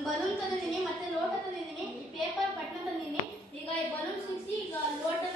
ಒಂದು ಬಲೂನ್ ತಂದಿದ್ದೀನಿ, ಮತ್ತೆ ಲೋಟ ತಂದಿದ್ದೀನಿ ಪೇಪರ್ ಬಟ್ನ ತಂದಿದ್ದೀನಿ. ಈಗ ಈ ಬಲೂನ್ ಸುರಿಸಿ ಈಗ ಲೋಟನ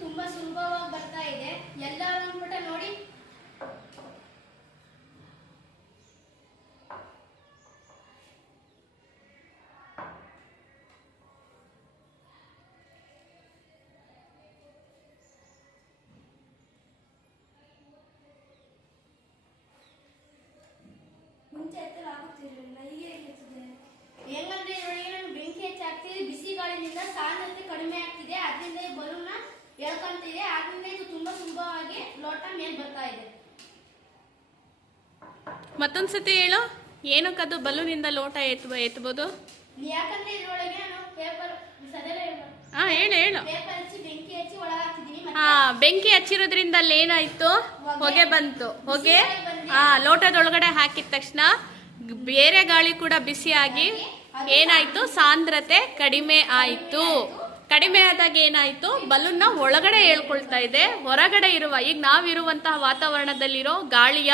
ತುಂಬಾ ಸುಲಭವಾಗಿ ಬರ್ತಾ ಇದೆ. ಎಲ್ಲರೂ ಅಂದ್ಬಿಟ್ಟ ನೋಡಿ. ಮುಂಚೆ ಎತ್ತರ ಆಗುತ್ತಿರಲಿಲ್ಲ ಈಗ ಹೇಗಿರ್ತದೆ ಹೆಂಗಂದ್ರೆ ಬೆಂಕಿ ಹೆಚ್ಚಾಗ್ತಿದೆ ಬಿಸಿ ಗಾಳಿನಿಂದ ಸಾಂದ್ರತೆ ಕಡಿಮೆ ಆಗ್ತಿದೆ ಅದರಿಂದ ಬಲೂನ್ನ ಎಳ್ಕೊಂತಿದೆ ಆದ್ರಿಂದ ಇದು ತುಂಬಾ ಸುಲಭವಾಗಿ ಲೋಟ ಮೇಲ್ ಬರ್ತಾ ಇದೆ. ಮತ್ತೊಂದ್ಸತಿ ಹೇಳು ಏನಕ್ಕದು ಬಲೂನಿಂದ ಲೋಟ ಎತ್ಬ ಎತ್ಬೋದು? ಯಾಕಂದ್ರೆ ಇದ್ರೊಳಗೆ ನಾನು ಪೇಪರ್ ಸದರ ಹಾ ಹೇಳು ಹೇಳು. ಪೇಪರ್ ಹಚ್ಚಿ ಬೆಂಕಿ ಹಚ್ಚಿ ಒಳಗೆ ಹಾಕಿದ್ದೀನಿ ಹಾ ಬೆಂಕಿ ಹಚ್ಚಿರೋದ್ರಿಂದ ಅಲ್ಲಿ ಏನಾಯ್ತು? ಹೊಗೆ. ಬಂತು. ಹೊಗೆ? ಹಾ ಲೋಟದೊಳಗಡೆ ಹಾಕಿದ ತಕ್ಷಣ ಬೇರೆ ಗಾಳಿ ಕೂಡ ಬಿಸಿಯಾಗಿ ಏನಾಯ್ತು? ಸಾಂದ್ರತೆ ಕಡಿಮೆ ಆಯ್ತು. ಕಡಿಮೆ ಆದಾಗ ಏನಾಯ್ತು? ಬಲೂನ್ನ ಒಳಗಡೆ ಹೇಳ್ಕೊಳ್ತಾ ಇದೆ. ಹೊರಗಡೆ ಇರುವ, ಈಗ ನಾವಿರುವಂತಹ ವಾತಾವರಣದಲ್ಲಿರೋ ಗಾಳಿಯ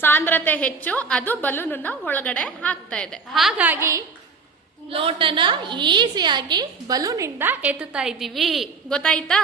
ಸಾಂದ್ರತೆ ಹೆಚ್ಚು, ಅದು ಬಲೂನನ್ನ ಒಳಗಡೆ ಹಾಕ್ತಾ ಇದೆ. ಹಾಗಾಗಿ ಲೋಟನ ಈಸಿಯಾಗಿ ಬಲೂನಿಂದ ಎತ್ತುತ್ತಾ ಇದ್ದೀವಿ. ಗೊತ್ತಾಯ್ತಾ?